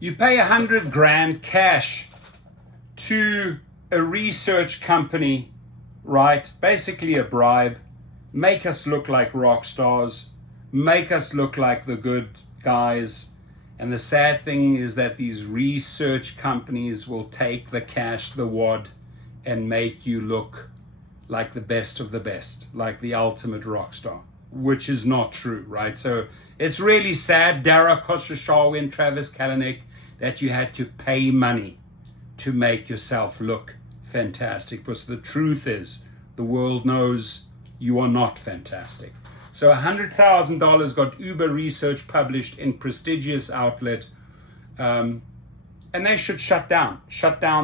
You pay 100 grand cash to a research company, right? Basically a bribe, make us look like rock stars, make us look like the good guys. And the sad thing is that these research companies will take the cash, the wad, and make you look like the best of the best, like the ultimate rock star, which is not true, right? So it's really sad, Dara Khosrowshahi, Travis Kalanick, that you had to pay money to make yourself look fantastic. Because the truth is, the world knows you are not fantastic. So $100,000 got Uber research published in prestigious outlet, and they should shut down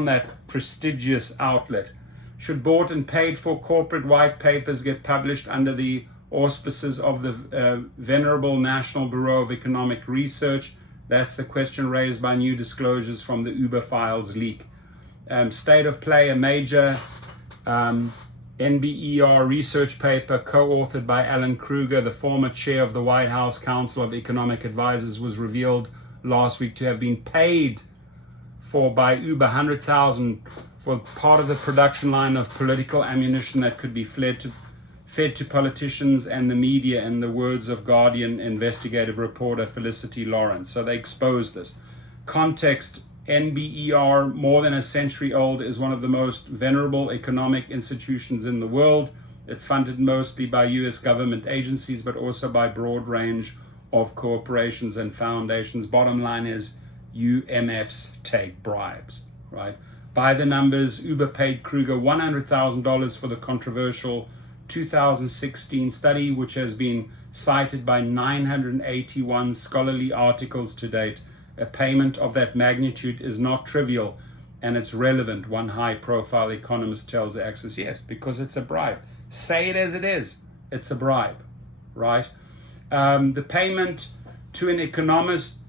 that prestigious outlet. Should bought and paid for corporate white papers get published under the auspices of the venerable National Bureau of Economic Research? That's the question raised by new disclosures from the Uber files leak. State of Play, a major NBER research paper co-authored by Alan Kruger, the former chair of the White House Council of Economic Advisors, was revealed last week to have been paid for by Uber $100,000 for part of the production line of political ammunition that could be fed to politicians and the media, in the words of Guardian investigative reporter Felicity Lawrence. So they exposed this. Context: NBER, more than a century old, is one of the most venerable economic institutions in the world. It's funded mostly by US government agencies, but also by a broad range of corporations and foundations. Bottom line is, UMFs take bribes, right? By the numbers, Uber paid Kruger $100,000 for the controversial 2016 study, which has been cited by 981 scholarly articles to date. A payment of that magnitude is not trivial, and it's relevant, one high-profile economist tells Access. Yes, because it's a bribe. Say it as it is. It's a bribe, right? The payment to an economist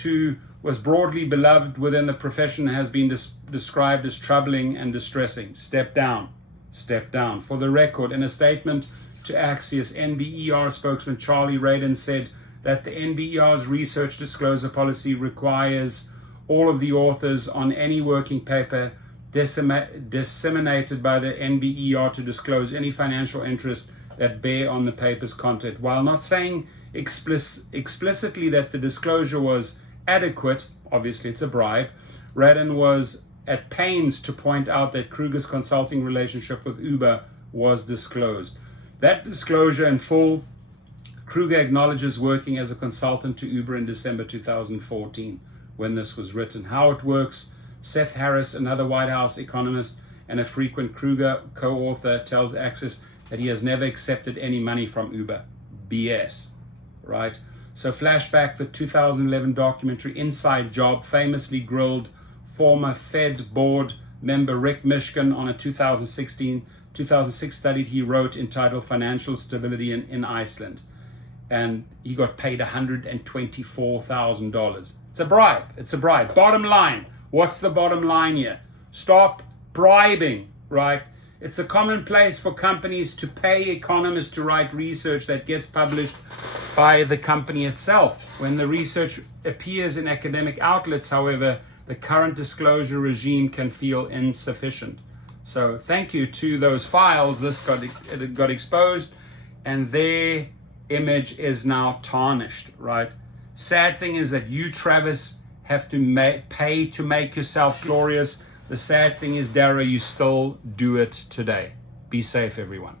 who was broadly beloved within the profession has been described as troubling and distressing. Step down. Step down. For the record, in a statement to Axios, NBER spokesman Charlie Radin said that the NBER's research disclosure policy requires all of the authors on any working paper disseminated by the NBER to disclose any financial interest that bear on the paper's content. While not saying explicitly that the disclosure was adequate, obviously it's a bribe, Radin was at pains to point out that Kruger's consulting relationship with Uber was disclosed. That disclosure in full, Kruger acknowledges working as a consultant to Uber in December 2014 when this was written. How it works, Seth Harris, another White House economist and a frequent Kruger co-author, tells Access that he has never accepted any money from Uber. BS, right? So flashback, the 2011 documentary Inside Job famously grilled former Fed board member Rick Mishkin on a 2006 study he wrote entitled Financial Stability in Iceland. And he got paid $124,000. It's a bribe. It's a bribe. Bottom line. What's the bottom line here? Stop bribing, right? It's a commonplace for companies to pay economists to write research that gets published by the company itself. When the research appears in academic outlets, however, the current disclosure regime can feel insufficient. So thank you to those files. This got exposed, and their image is now tarnished, right? Sad thing is that you, Travis, have to pay to make yourself glorious. The sad thing is, Dara, you still do it today. Be safe, everyone.